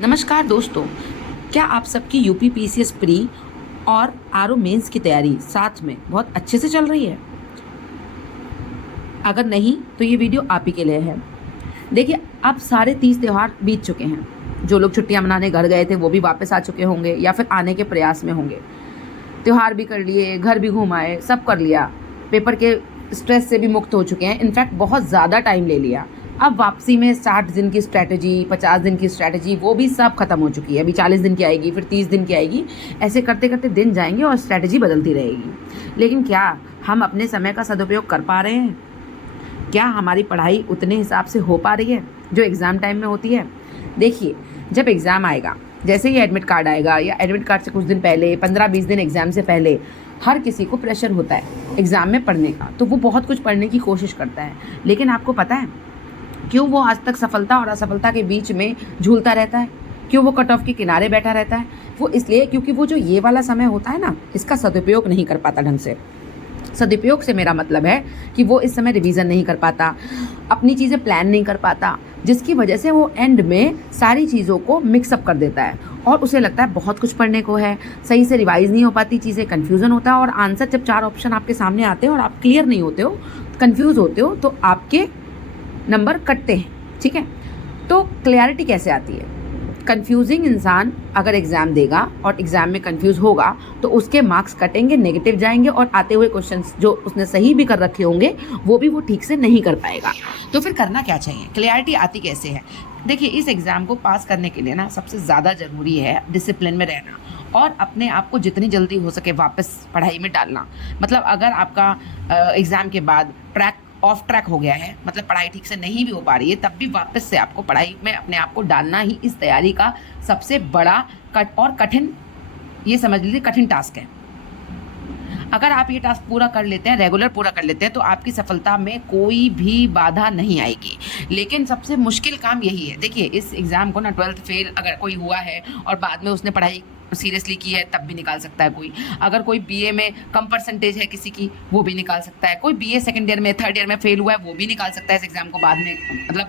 नमस्कार दोस्तों, क्या आप सबकी यूपी पीसीएस प्री और आरओ मेंस की तैयारी साथ में बहुत अच्छे से चल रही है? अगर नहीं तो ये वीडियो आप ही के लिए है। देखिए, अब सारे 30 त्यौहार बीत चुके हैं। जो लोग छुट्टियां मनाने घर गए थे वो भी वापस आ चुके होंगे या फिर आने के प्रयास में होंगे। त्यौहार भी कर लिए, घर भी घूम आए, सब कर लिया, पेपर के स्ट्रेस से भी मुक्त हो चुके हैं। इनफैक्ट बहुत ज़्यादा टाइम ले लिया। अब वापसी में 60 दिन की स्ट्रैटेजी, 50 दिन की स्ट्रैटेजी, वो भी सब खत्म हो चुकी है। अभी 40 दिन की आएगी, फिर 30 दिन की आएगी। ऐसे करते करते दिन जाएंगे और स्ट्रैटेजी बदलती रहेगी। लेकिन क्या हम अपने समय का सदुपयोग कर पा रहे हैं? क्या हमारी पढ़ाई उतने हिसाब से हो पा रही है जो एग्ज़ाम टाइम में होती है? देखिए, जब एग्ज़ाम आएगा, जैसे ही एडमिट कार्ड आएगा या एडमिट कार्ड से कुछ दिन पहले, 15-20 दिन एग्ज़ाम से पहले, हर किसी को प्रेशर होता है एग्ज़ाम में पढ़ने का। तो वो बहुत कुछ पढ़ने की कोशिश करता है। लेकिन आपको पता है क्यों वो आज तक सफलता और असफलता के बीच में झूलता रहता है? क्यों वो कट ऑफ के किनारे बैठा रहता है? वो इसलिए क्योंकि वो जो ये वाला समय होता है ना, इसका सदुपयोग नहीं कर पाता ढंग से। सदुपयोग से मेरा मतलब है कि वो इस समय रिवीजन नहीं कर पाता, अपनी चीज़ें प्लान नहीं कर पाता, जिसकी वजह से वो एंड में सारी चीज़ों को मिक्सअप कर देता है और उसे लगता है बहुत कुछ पढ़ने को है, सही से रिवाइज नहीं हो पाती चीज़ें, कन्फ्यूज़न होता है। और आंसर जब 4 ऑप्शन आपके सामने आते हैं और आप क्लियर नहीं होते हो, कन्फ्यूज़ होते हो, तो आपके नंबर कटते हैं। ठीक है, तो क्लैरिटी कैसे आती है? कंफ्यूजिंग इंसान अगर एग्ज़ाम देगा और एग्ज़ाम में कंफ्यूज होगा तो उसके मार्क्स कटेंगे, नेगेटिव जाएंगे और आते हुए क्वेश्चंस जो उसने सही भी कर रखे होंगे वो भी वो ठीक से नहीं कर पाएगा। तो फिर करना क्या चाहिए? क्लैरिटी आती कैसे है? देखिए, इस एग्ज़ाम को पास करने के लिए ना सबसे ज़्यादा ज़रूरी है डिसिप्लिन में रहना और अपने आप को जितनी जल्दी हो सके वापस पढ़ाई में डालना। मतलब अगर आपका एग्ज़ाम के बाद ऑफ ट्रैक हो गया है, मतलब पढ़ाई ठीक से नहीं भी हो पा रही है, तब भी वापस से आपको पढ़ाई में अपने आप को डालना ही इस तैयारी का सबसे बड़ा कठिन, ये समझ लीजिए कठिन टास्क है। अगर आप ये टास्क पूरा कर लेते हैं, रेगुलर पूरा कर लेते हैं, तो आपकी सफलता में कोई भी बाधा नहीं आएगी। लेकिन सबसे मुश्किल काम यही है। देखिए, इस एग्ज़ाम को ना 12th फेल अगर कोई हुआ है और बाद में उसने पढ़ाई सीरियसली की है तब भी निकाल सकता है कोई। अगर कोई बीए में कम परसेंटेज है किसी की, वो भी निकाल सकता है। कोई बीए सेकंड ईयर में, थर्ड ईयर में फेल हुआ है, वो भी निकाल सकता है इस एग्ज़ाम को बाद में, मतलब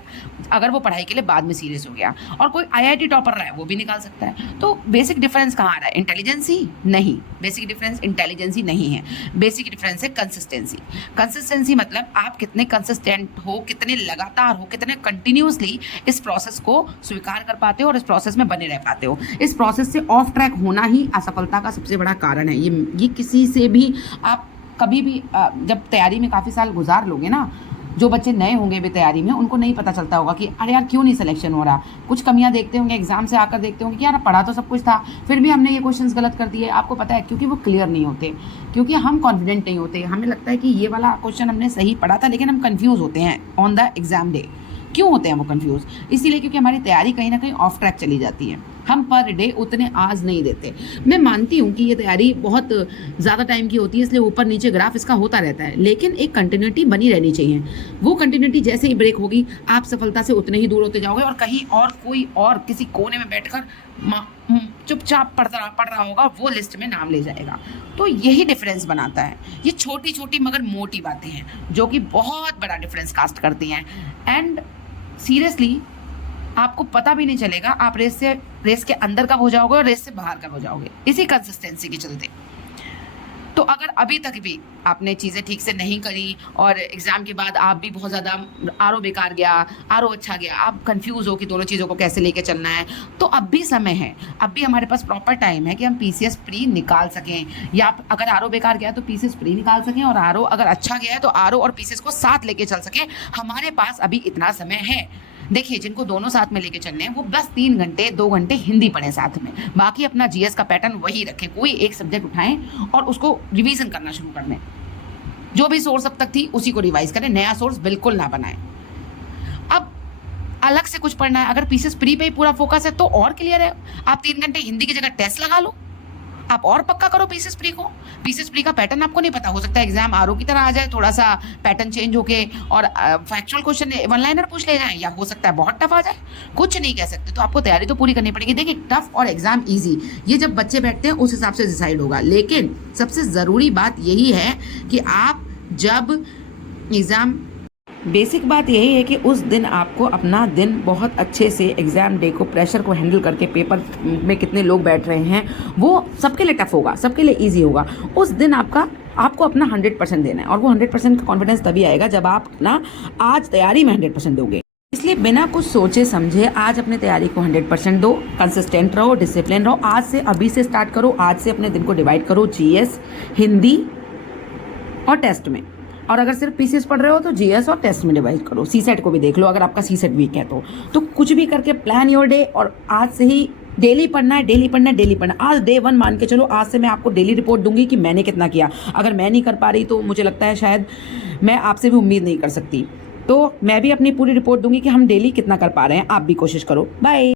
अगर वो पढ़ाई के लिए बाद में सीरियस हो गया। और कोई आईआईटी टॉपर रहा है, वो भी निकाल सकता है। तो बेसिक डिफरेंस कहाँ आ रहा है? इंटेलिजेंसी नहीं, बेसिक डिफरेंस इंटेलिजेंसी नहीं है। बेसिक डिफरेंस है कंसिस्टेंसी। कंसिस्टेंसी मतलब आप कितने कंसिस्टेंट हो, कितने लगातार हो, कितने कंटिन्यूसली इस प्रोसेस को स्वीकार कर पाते हो और इस प्रोसेस में बने रह पाते हो। इस प्रोसेस से ऑफ ट्रैक होना ही असफलता का सबसे बड़ा कारण है। ये किसी से भी आप कभी भी जब तैयारी में काफ़ी साल गुजार लोगे ना, जो बच्चे नए होंगे भी तैयारी में, उनको नहीं पता चलता होगा कि अरे यार क्यों नहीं सिलेक्शन हो रहा। कुछ कमियां देखते होंगे, एग्जाम से आकर देखते होंगे कि यार पढ़ा तो सब कुछ था, फिर भी हमने ये क्वेश्चंस गलत कर दिए। आपको पता है क्योंकि वो क्लियर नहीं होते, क्योंकि हम कॉन्फिडेंट नहीं होते। हमें लगता है कि ये वाला क्वेश्चन हमने सही पढ़ा था, लेकिन हम कन्फ्यूज़ होते हैं ऑन द एग्जाम डे। क्यों होते हैं वो कंफ्यूज? इसीलिए क्योंकि हमारी तैयारी कहीं ना कहीं ऑफ ट्रैक चली जाती है। हम पर डे उतने आज नहीं देते। मैं मानती हूँ कि ये तैयारी बहुत ज़्यादा टाइम की होती है, इसलिए ऊपर नीचे ग्राफ इसका होता रहता है, लेकिन एक कंटिन्यूटी बनी रहनी चाहिए। वो कंटिन्यूटी जैसे ही ब्रेक होगी, आप सफलता से उतने ही दूर होते जाओगे और कहीं और कोई और किसी कोने में बैठकर चुपचाप पढ़ रहा होगा, वो लिस्ट में नाम ले जाएगा। तो यही डिफरेंस बनाता है। ये छोटी छोटी मगर मोटी बातें हैं जो कि बहुत बड़ा डिफरेंस कास्ट करती हैं। एंड सीरियसली आपको पता भी नहीं चलेगा आप रेस के अंदर कब हो जाओगे और रेस से बाहर कब हो जाओगे, इसी कंसिस्टेंसी के चलते। तो अगर अभी तक भी आपने चीज़ें ठीक से नहीं करी और एग्ज़ाम के बाद आप भी बहुत ज़्यादा आरओ बेकार गया, आरओ अच्छा गया, आप कंफ्यूज हो कि दोनों चीज़ों को कैसे लेके चलना है, तो अब भी समय है, अब भी हमारे पास प्रॉपर टाइम है कि हम पीसीएस प्री निकाल सकें। या अगर आरओ बेकार गया तो पीसीएस प्री निकाल सकें, और आरओ अगर अच्छा गया है तो आरओ और पीसीएस को साथ लेके चल सकें। हमारे पास अभी इतना समय है। देखिए, जिनको दोनों साथ में लेके चलने हैं वो बस 3 घंटे 2 घंटे हिंदी पढ़ें साथ में, बाकी अपना जीएस का पैटर्न वही रखें। कोई एक सब्जेक्ट उठाएं और उसको रिवीजन करना शुरू कर दें। जो भी सोर्स अब तक थी उसी को रिवाइज करें, नया सोर्स बिल्कुल ना बनाएं। अब अलग से कुछ पढ़ना है, अगर पीसीएस प्री पे ही पूरा फोकस है तो और क्लियर है। आप 3 घंटे हिंदी की जगह टेस्ट लगा लो, आप और पक्का करो पीसीएस प्री को। पीसीएस प्री का पैटर्न आपको नहीं पता, हो सकता है एग्जाम आरओ की तरह आ जाए, थोड़ा सा पैटर्न चेंज होके और फैक्चुअल क्वेश्चन वन लाइनर पूछ ले जाए, या हो सकता है बहुत टफ आ जाए, कुछ नहीं कह सकते। तो आपको तैयारी तो पूरी करनी पड़ेगी। देखिए, टफ और एग्जाम ईजी, ये जब बच्चे बैठते हैं उस हिसाब से डिसाइड होगा। लेकिन सबसे ज़रूरी बात यही है कि आप जब एग्ज़ाम बेसिक बात यही है कि उस दिन आपको अपना दिन बहुत अच्छे से एग्ज़ाम डे को प्रेशर को हैंडल करके, पेपर में कितने लोग बैठ रहे हैं वो सबके लिए टफ होगा, सबके लिए ईजी होगा। उस दिन आपको अपना 100% देना है, और वो 100% का कॉन्फिडेंस तभी आएगा जब आप अपना आज तैयारी में 100% दोगे। इसलिए बिना कुछ सोचे समझे आज अपनी तैयारी को 100% दो, कंसिस्टेंट रहो, डिसिप्लिन रहो। आज से, अभी से स्टार्ट करो। आज से अपने दिन को डिवाइड करो जीएस, हिंदी और टेस्ट में। और अगर सिर्फ पीसीएस पढ़ रहे हो तो जीएस और टेस्ट में डिवाइड करो। सीसेट को भी देख लो अगर आपका सीसेट वीक है तो कुछ भी करके प्लान योर डे, और आज से ही डेली पढ़ना है, डेली पढ़ना है, डेली पढ़ना है। आज डे 1 मान के चलो, आज से मैं आपको डेली रिपोर्ट दूंगी कि मैंने कितना किया। अगर मैं नहीं कर पा रही तो मुझे लगता है शायद मैं आपसे भी उम्मीद नहीं कर सकती। तो मैं भी अपनी पूरी रिपोर्ट दूंगी कि हम डेली कितना कर पा रहे हैं। आप भी कोशिश करो। बाय।